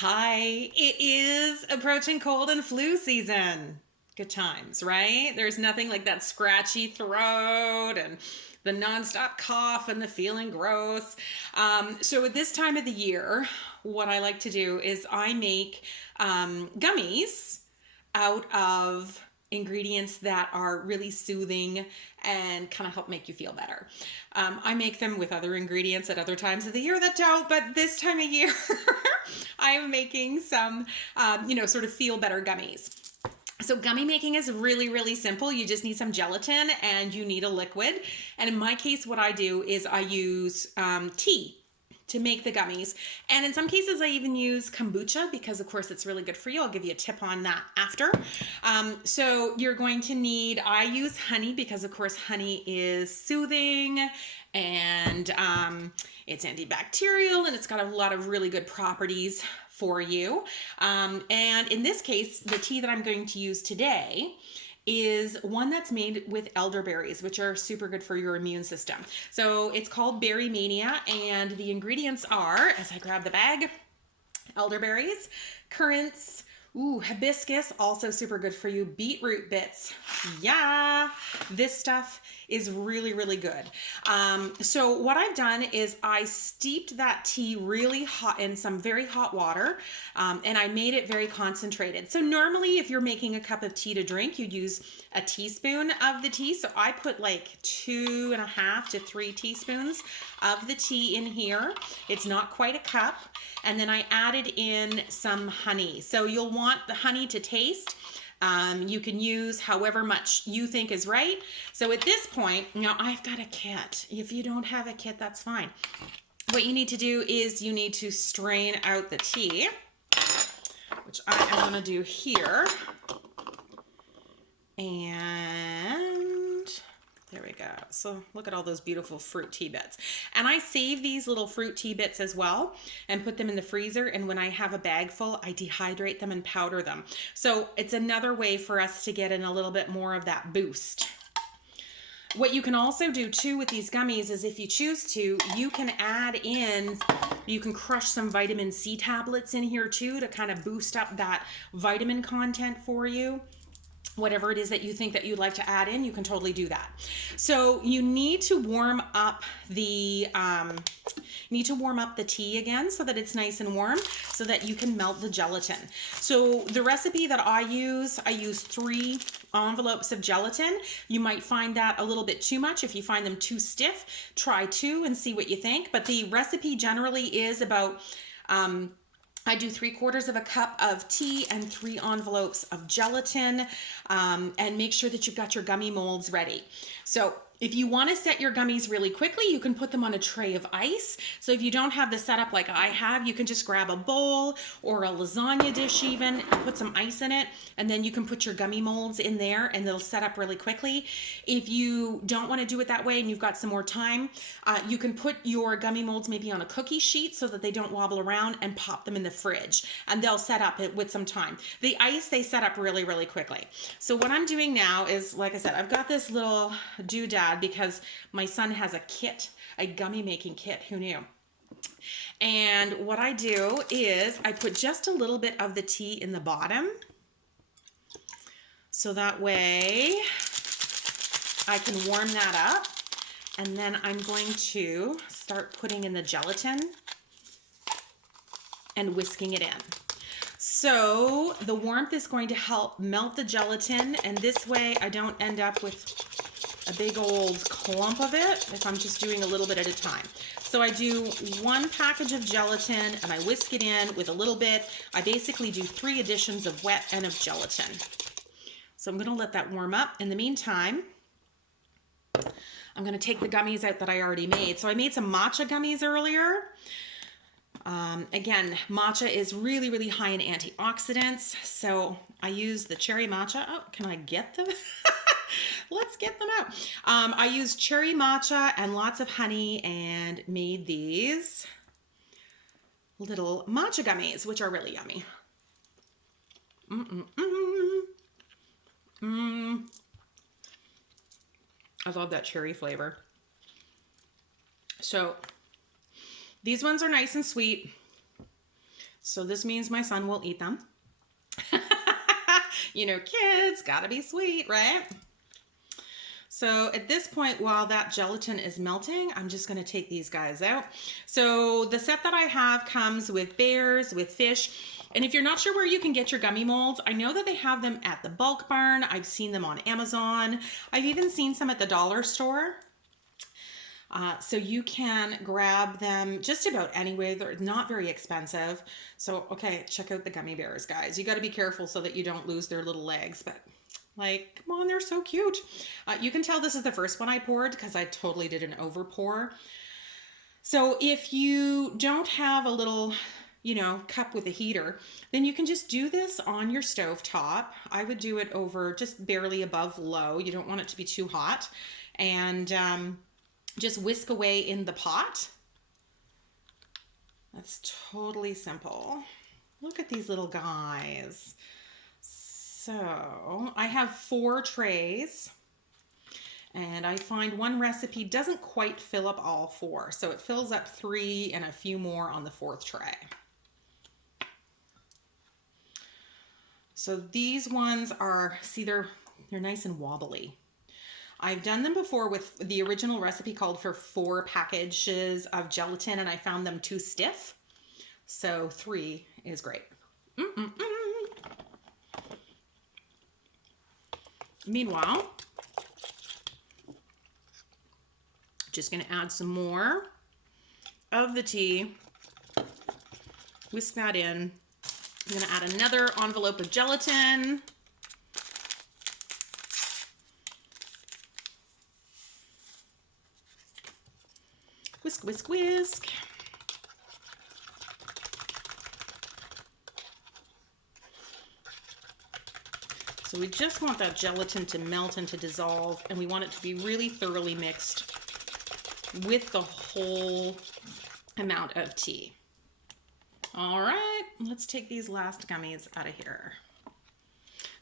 Hi, it is approaching cold and flu season. Good times, right? There's nothing like that scratchy throat and the nonstop cough and the feeling gross. So at this time of the year, what I like to do is I make gummies out of ingredients that are really soothing and kind of help make you feel better. I make them with other ingredients at other times of the year that don't, but this time of year, I'm making some, sort of feel better gummies. So gummy making is really, really simple. You just need some gelatin and you need a liquid. And in my case, what I do is I use tea to make the gummies. And in some cases, I even use kombucha because, of course, it's really good for you. I'll give you a tip on that after. So you're going to need, I use honey because, of course, honey is soothing and it's antibacterial and it's got a lot of really good properties for you. And in this case, the tea that I'm going to use today is one that's made with elderberries, which are super good for your immune system. So it's called Berry Mania, and the ingredients are, as I grab the bag, elderberries, currants, hibiscus, also super good for you. Beetroot bits. Yeah, this stuff is really, really good. So what I've done is I steeped that tea really hot in some very hot water, and I made it very concentrated. So normally if you're making a cup of tea to drink, you'd use a teaspoon of the tea. So I put like 2.5 to 3 teaspoons of the tea in here. It's not quite a cup. And then I added in some honey. So you'll want the honey to taste. You can use however much you think is right. So at this point, I've got a kit. If you don't have a kit, that's fine. What you need to do is you need to strain out the tea, which I am going to do here. And there we go. So look at all those beautiful fruit tea bits. And I save these little fruit tea bits as well and put them in the freezer. And when I have a bag full, I dehydrate them and powder them. So it's another way for us to get in a little bit more of that boost. What you can also do too with these gummies is if you choose to, you can crush some vitamin C tablets in here too to kind of boost up that vitamin content for you. Whatever it is that you think that you'd like to add in, you can totally do that. So you need to warm up the tea again so that it's nice and warm so that you can melt the gelatin. So the recipe that I use 3 envelopes of gelatin. You might find that a little bit too much. If you find them too stiff, try 2 and see what you think. But the recipe generally is about I do 3/4 of a cup of tea and 3 envelopes of gelatin, and make sure that you've got your gummy molds ready. So if you want to set your gummies really quickly, you can put them on a tray of ice. So if you don't have the setup like I have, you can just grab a bowl or a lasagna dish even and put some ice in it. And then you can put your gummy molds in there and they'll set up really quickly. If you don't want to do it that way and you've got some more time, you can put your gummy molds maybe on a cookie sheet so that they don't wobble around and pop them in the fridge. And they'll set up with some time. The ice, they set up really, really quickly. So what I'm doing now is, like I said, I've got this little doodad because my son has a kit, a gummy making kit. Who knew? And what I do is I put just a little bit of the tea in the bottom. So that way I can warm that up. And then I'm going to start putting in the gelatin and whisking it in. So the warmth is going to help melt the gelatin, and this way I don't end up with a big old clump of it if I'm just doing a little bit at a time. So I do 1 package of gelatin and I whisk it in with a little bit. I basically do 3 additions of wet and of gelatin. So I'm going to let that warm up. In the meantime, I'm going to take the gummies out that I already made. So I made some matcha gummies earlier. Again, matcha is really, really high in antioxidants. So I use the cherry matcha. Oh, can I get them? Let's get them out. I used cherry matcha and lots of honey and made these little matcha gummies, which are really yummy. I love that cherry flavor. So these ones are nice and sweet. So this means my son will eat them. You know, kids gotta be sweet, right? So at this point, while that gelatin is melting, I'm just gonna take these guys out. So the set that I have comes with bears, with fish. And if you're not sure where you can get your gummy molds, I know that they have them at the Bulk Barn. I've seen them on Amazon. I've even seen some at the dollar store. So you can grab them just about anywhere. They're not very expensive. So, okay, check out the gummy bears, guys. You got to be careful so that you don't lose their little legs, but like, come on, they're so cute. You can tell this is the first one I poured because I totally did an over pour. So if you don't have a little, you know, cup with a heater, then you can just do this on your stove top. I would do it over just barely above low. You don't want it to be too hot. And just whisk away in the pot. That's totally simple. Look at these little guys. So I have 4 trays, and I find one recipe doesn't quite fill up all 4. So it fills up 3 and a few more on the 4th tray. So these ones are, see, they're nice and wobbly. I've done them before with the original recipe called for 4 packages of gelatin, and I found them too stiff. So 3 is great. Meanwhile, just gonna add some more of the tea. Whisk that in. I'm gonna add another envelope of gelatin. Whisk, whisk, whisk. So we just want that gelatin to melt and to dissolve, and we want it to be really thoroughly mixed with the whole amount of tea. All right, let's take these last gummies out of here.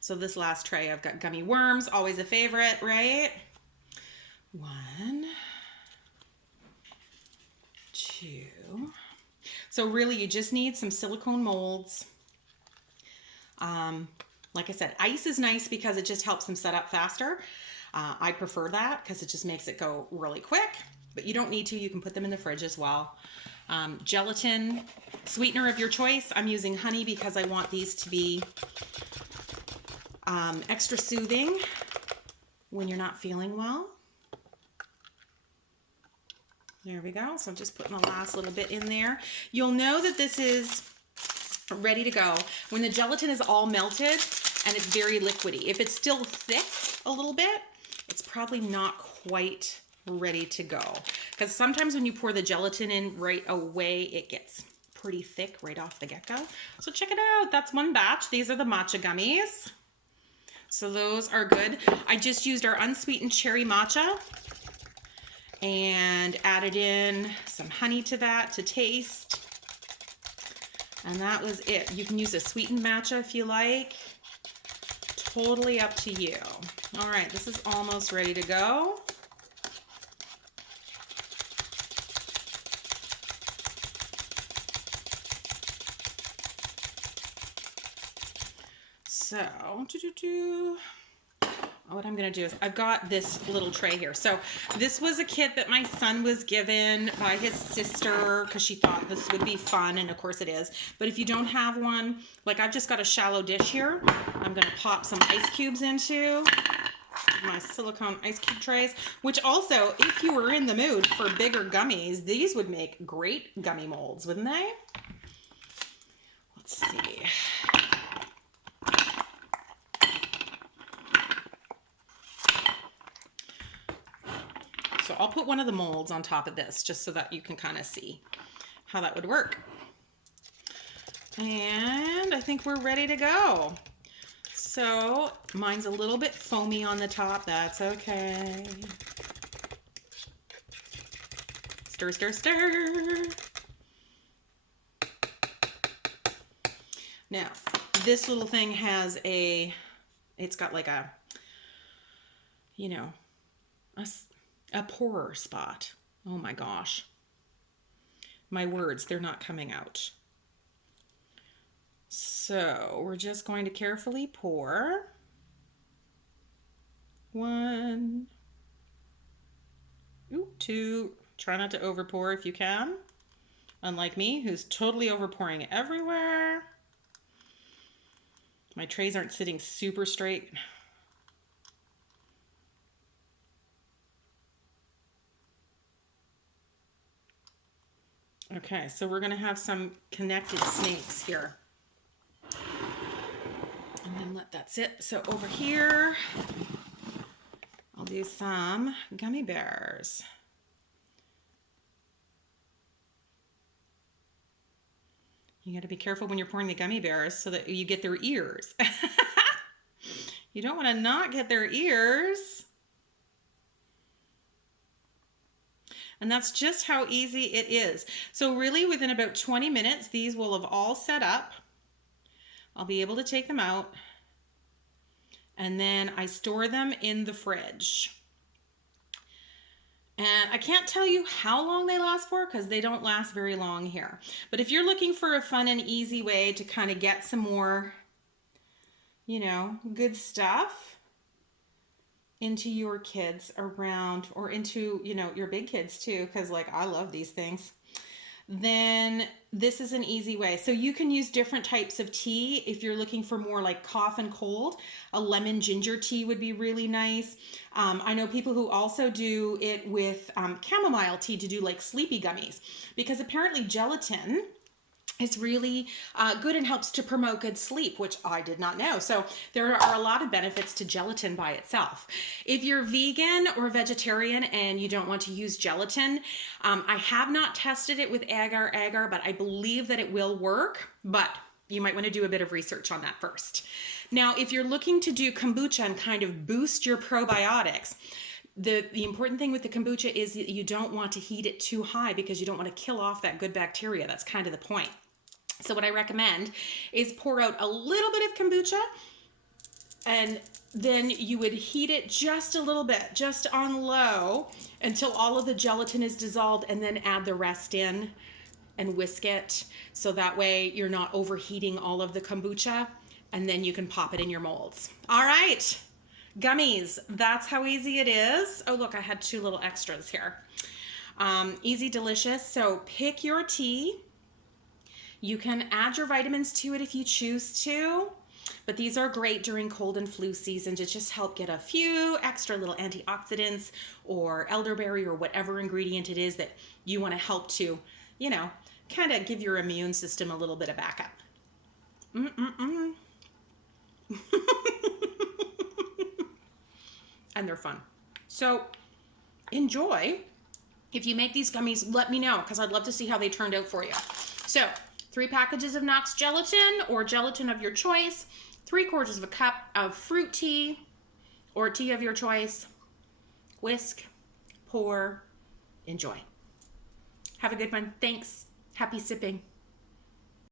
So this last tray, I've got gummy worms, always a favorite, right? 1, 2. So really you just need some silicone molds. Like I said, ice is nice because it just helps them set up faster. I prefer that because it just makes it go really quick, but you don't need to. You can put them in the fridge as well. Gelatin, sweetener of your choice. I'm using honey because I want these to be extra soothing when you're not feeling well. There we go. So I'm just putting the last little bit in there. You'll know that this is ready to go when the gelatin is all melted and it's very liquidy. If it's still thick a little bit, it's probably not quite ready to go. Because sometimes when you pour the gelatin in right away, it gets pretty thick right off the get-go. So check it out. That's one batch. These are the matcha gummies. So those are good. I just used our unsweetened cherry matcha and added in some honey to that to taste. And that was it. You can use a sweetened matcha if you like. Totally up to you. All right, this is almost ready to go. So, what I'm going to do is I've got this little tray here. So this was a kit that my son was given by his sister because she thought this would be fun, and of course it is. But if you don't have one, like I've just got a shallow dish here. I'm going to pop some ice cubes into my silicone ice cube trays, which also, if you were in the mood for bigger gummies, these would make great gummy molds, wouldn't they? Let's see. So I'll put one of the molds on top of this just so that you can kind of see how that would work. And I think we're ready to go. So mine's a little bit foamy on the top. That's okay. Stir, stir, stir. Now, this little thing has it's got like a, you know, a pourer spot. Oh my gosh. My words, they're not coming out. So we're just going to carefully pour. 1, 2. Try not to over pour if you can. Unlike me, who's totally over pouring everywhere. My trays aren't sitting super straight. Okay, so we're gonna have some connected snakes here. And then let that sit. So over here, I'll do some gummy bears. You got to be careful when you're pouring the gummy bears so that you get their ears. You don't want to not get their ears. And that's just how easy it is. So really within about 20 minutes, these will have all set up. I'll be able to take them out. And then I store them in the fridge. And I can't tell you how long they last for because they don't last very long here. But if you're looking for a fun and easy way to kind of get some more, you know, good stuff into your kids around, or into, you know, your big kids too, because like I love these things, then this is an easy way. So you can use different types of tea. If you're looking for more like cough and cold, a lemon ginger tea would be really nice. I know people who also do it with chamomile tea to do like sleepy gummies, because apparently gelatin is really good and helps to promote good sleep, which I did not know. So there are a lot of benefits to gelatin by itself. If you're vegan or vegetarian and you don't want to use gelatin, I have not tested it with agar-agar, but I believe that it will work, but you might want to do a bit of research on that first. Now, if you're looking to do kombucha and kind of boost your probiotics, the important thing with the kombucha is that you don't want to heat it too high because you don't want to kill off that good bacteria. That's kind of the point. So what I recommend is pour out a little bit of kombucha, and then you would heat it just a little bit, just on low, until all of the gelatin is dissolved, and then add the rest in and whisk it. So that way you're not overheating all of the kombucha, and then you can pop it in your molds. All right, gummies, that's how easy it is. Oh, look, I had 2 little extras here. Easy, delicious. So pick your tea. You can add your vitamins to it if you choose to, but these are great during cold and flu season to just help get a few extra little antioxidants or elderberry or whatever ingredient it is that you want to help to, you know, kind of give your immune system a little bit of backup. And they're fun. So enjoy. If you make these gummies, let me know, because I'd love to see how they turned out for you. So 3 packages of Knox gelatin or gelatin of your choice, 3/4 of a cup of fruit tea or tea of your choice. Whisk, pour, enjoy. Have a good one. Thanks. Happy sipping.